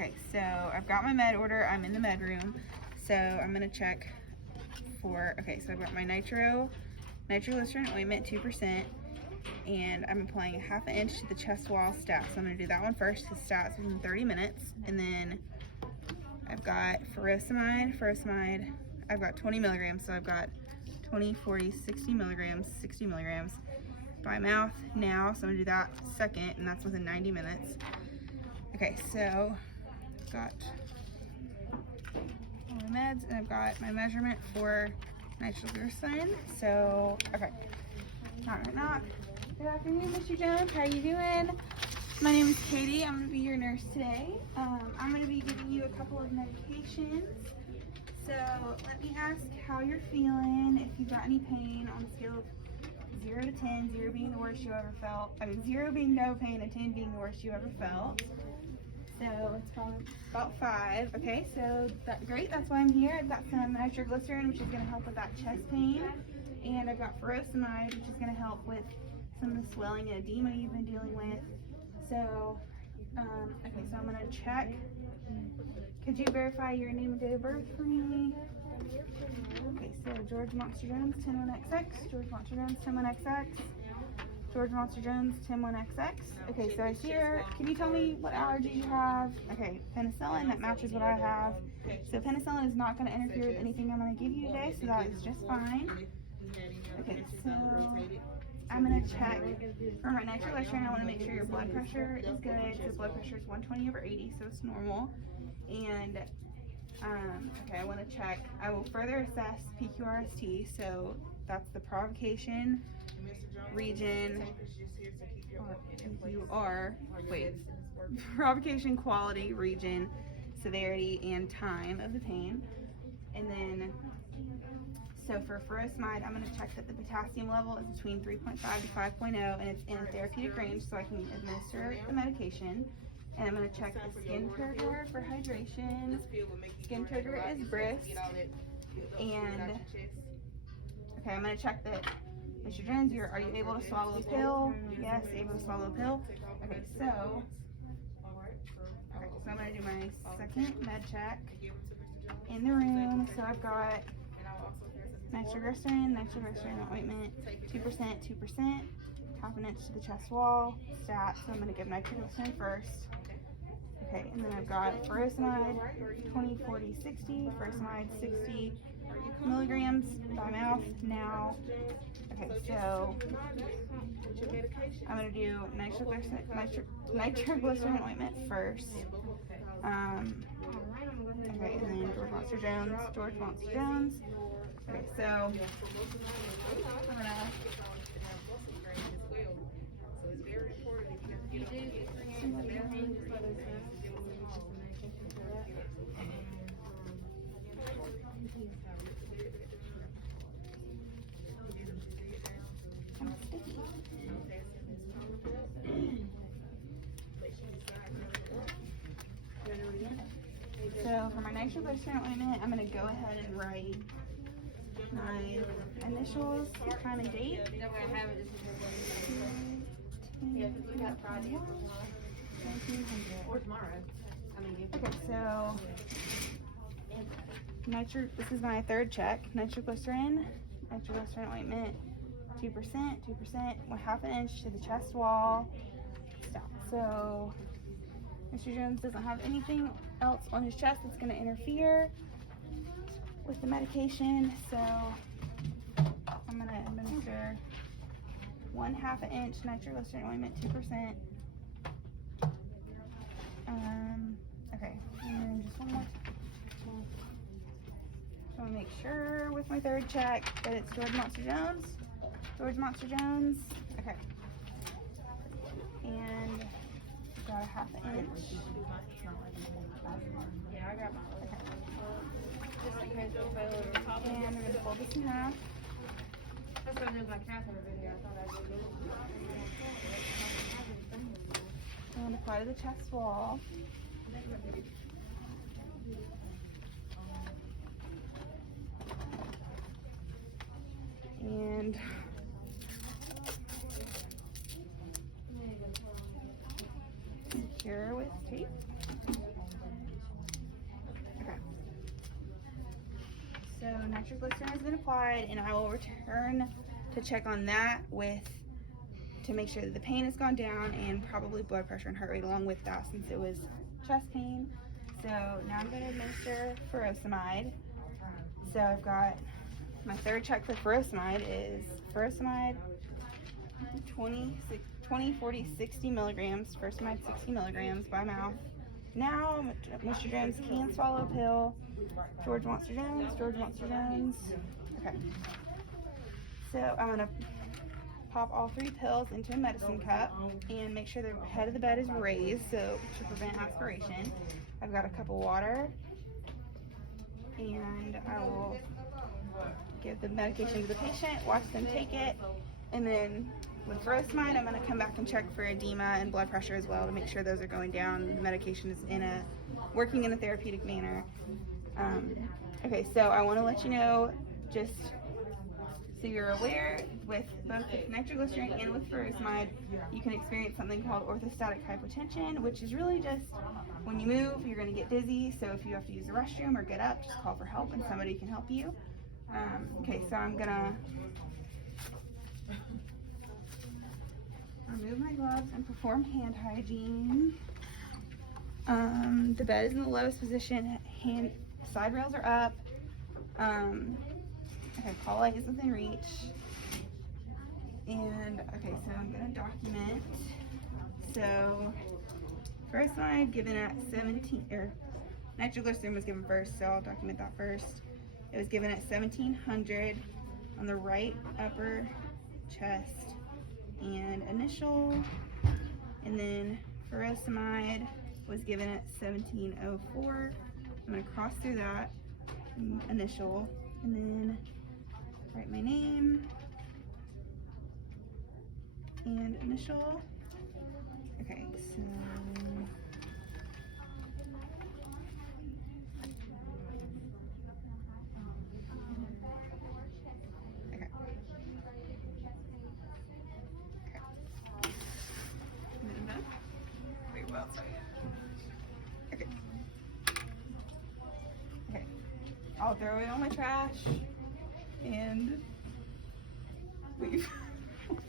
Okay, so I've got my med order. I'm in the med room. So I'm gonna check for, okay, so I've got my nitroglycerin ointment, 2%, and I'm applying a 1/2 inch to the chest wall stat. So I'm gonna do that one first. His stats within 30 minutes. And then I've got furosemide. I've got 20 milligrams. So I've got 20, 40, 60 milligrams by mouth now. So I'm gonna do that second, and that's within 90 minutes. Okay, so I've got all my meds, and I've got my measurement for nitroglycerin. So, okay. Knock. Good afternoon, Mr. Jones. How are you doing? My name is Katie. I'm going to be your nurse today. I'm going to be giving you a couple of medications. So, let me ask how you're feeling, if you've got any pain on a scale of 0 to 10, 0 being the worst you ever felt. 0 being no pain and 10 being the worst you ever felt. So it's probably about 5. Okay, so great. That's why I'm here. I've got some nitroglycerin, which is going to help with that chest pain, and I've got furosemide, which is going to help with some of the swelling and edema you've been dealing with. So, okay, so I'm going to check. Could you verify your name and date of birth for me? Okay, so George Monster Jones, 101XX. George Monster Jones, 101XX. George Monster Jones, 101XX. Okay, so I see here. Can you tell me what allergy you have? Okay, penicillin, that matches what I have. So penicillin is not going to interfere with anything I'm going to give you today, so that is just fine. Okay, so I'm going to check for my nitroglycerin. I want to make sure your blood pressure is good. So blood pressure is 120/80, so it's normal. And okay, I want to check. I will further assess PQRST, so that's the provocation region, provocation, quality, region, severity, and time of the pain. And then, so for furosemide, I'm going to check that the potassium level is between 3.5 to 5.0, and it's in a therapeutic range, so I can administer the medication. And I'm going to check the skin turgor for hydration. Skin turgor is brisk. And, okay, I'm going to check that, Mr. Jones, are you able to swallow a pill? Yes, able to swallow a pill. Okay, so I'm going to do my second med check in the room. So I've got nitroglycerin ointment, 2%, 1/2 inch to the chest wall, stat. So I'm going to give nitroglycerin first. Okay, and then I've got furosemide, 20, 40, 60, furosemide, 60 milligrams by mouth now. Okay, so I'm going to do nitroglycerin ointment first. Okay, and then George Monster Jones. Okay, so I'm going to So for my nitroglycerin ointment, I'm going to go ahead and write my initials, time and date. Okay, so this is my third check. Nitroglycerin ointment, 2%, 1/2 inch to the chest wall. Stop. So Mr. Jones doesn't have anything else on his chest that's going to interfere with the medication, so I'm going to administer 1/2 inch nitroglycerin ointment, 2%. Okay, and then just one more. Just want to make sure with my third check that it's George Monster Jones. Okay, and got 1/2 inch. Yeah, I got mine. Okay. And I'm going to fold this in half. That's what I did with my cat in the video. I thought I did. And apply to the chest wall. And secure with tape. nitroglycerin has been applied, and I will return to check on that to make sure that the pain has gone down and probably blood pressure and heart rate along with that, since it was chest pain. So now I'm going to administer furosemide. So I've got my third check for furosemide is furosemide 20, 40, 60 milligrams, furosemide 60 milligrams by mouth. Now, Mr. Jones can swallow a pill. George Monster Jones, George Monster Jones. Okay. So I'm going to pop all 3 pills into a medicine cup and make sure the head of the bed is raised to prevent aspiration. I've got a cup of water, and I will give the medication to the patient, watch them take it, and then with furosemide, I'm going to come back and check for edema and blood pressure as well to make sure those are going down. The medication is working in a therapeutic manner. Okay, so I want to let you know, just so you're aware, with both nitroglycerin and with furosemide, you can experience something called orthostatic hypotension, which is really just when you move, you're going to get dizzy. So if you have to use the restroom or get up, just call for help and somebody can help you. Okay, so I'm going to remove my gloves and perform hand hygiene. The bed is in the lowest position. Side rails are up. Okay, call light is within reach. And okay, so I'm gonna document. So furosemide given at 17, or nitroglycerin was given first, so I'll document that first. It was given at 1700 on the right upper chest and initial, and then furosemide was given at 1704. I'm going to cross through that initial and then write my name and initial. Okay, so I'll throw it on my trash and leave.